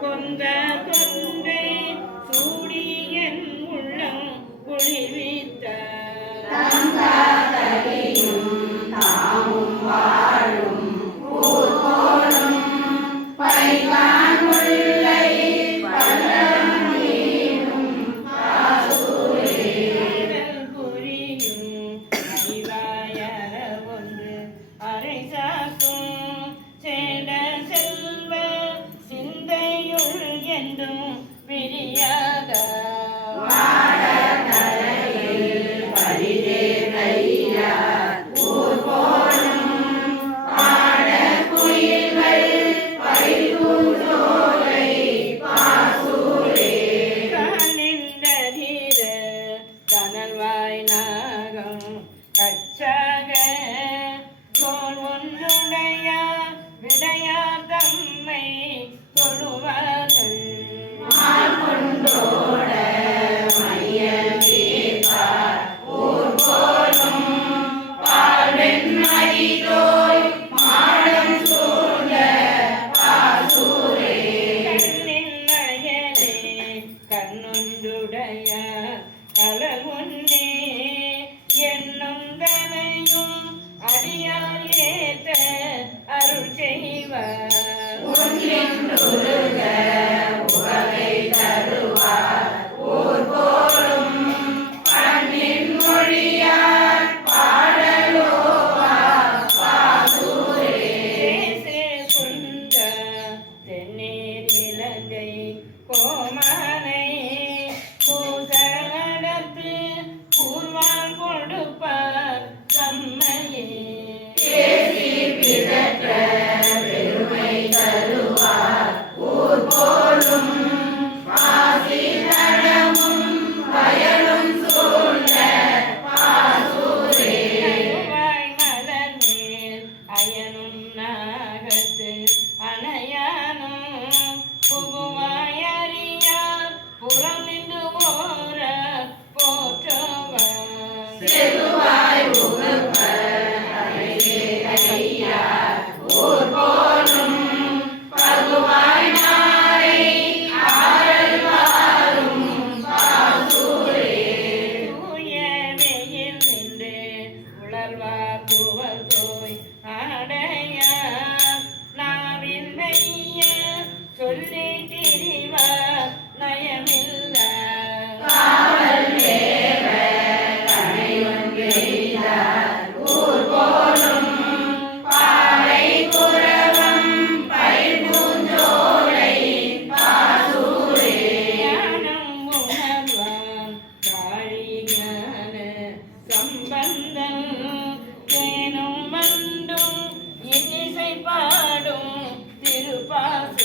கொந்த கொன்றை சூடியன் உள்ளம் குளிவித்த தாமும் வாழும் ஊர் போலும் பைகான் முல்லை பள்ளம் நீரும் புரியும் அறிவாயர ஒன்று அரை சாக்கும் சேட செல்வ சிந்தையுள் என்றும் பிரியாத கச்சாக தோல் ஒன்றுடைய விடையார் தம்மை தொழுவார்கள் கொண்டோட மையல் கேட்பார் ஊர் போலும் பால்வெண் மதிதோய் மாடம் சூழ்ந்த பாசூரே கண்ணில் நயனே கண்ணொன்றுடைய கலர் ஒன்னே என்னும் தனையும் அடியால் ஏற்ற அருள் செய்வார் உவகை தருவார் ஊர் போலும் பண்ணின் மொழியார் பாடலோவார் பாசூரே குந்த தென்னீர் இலங்கை கோமானை பூசலத்து கூர்வான் கொடுப்பார் தம்மையே பெருமை தருவார் ஊர் போலும் பாசி தடமும் வயலும் சூழ்ந்த பாசூரே மலர் மேல் அயனும் நாகத்து அணையானும் புகுவாய் அறியார் புறம் நின்று போற போற்றவர் செதுவாய் ஊர் போலும் பகுவாய் நாரை ஆரல் வாரும் பாசூரே தூய வெயில் நின்று உழல்வார் துவர் தோய் அடையார் நாவில் மெய்ய சொல்லி திரிவார் நயமில்ல காவல் வேற கணையொன் எய்தார் ஊர் போலும் சம்பந்தம் தேனும் மண்டும் இன்னிசை பாடும் திருப்பாச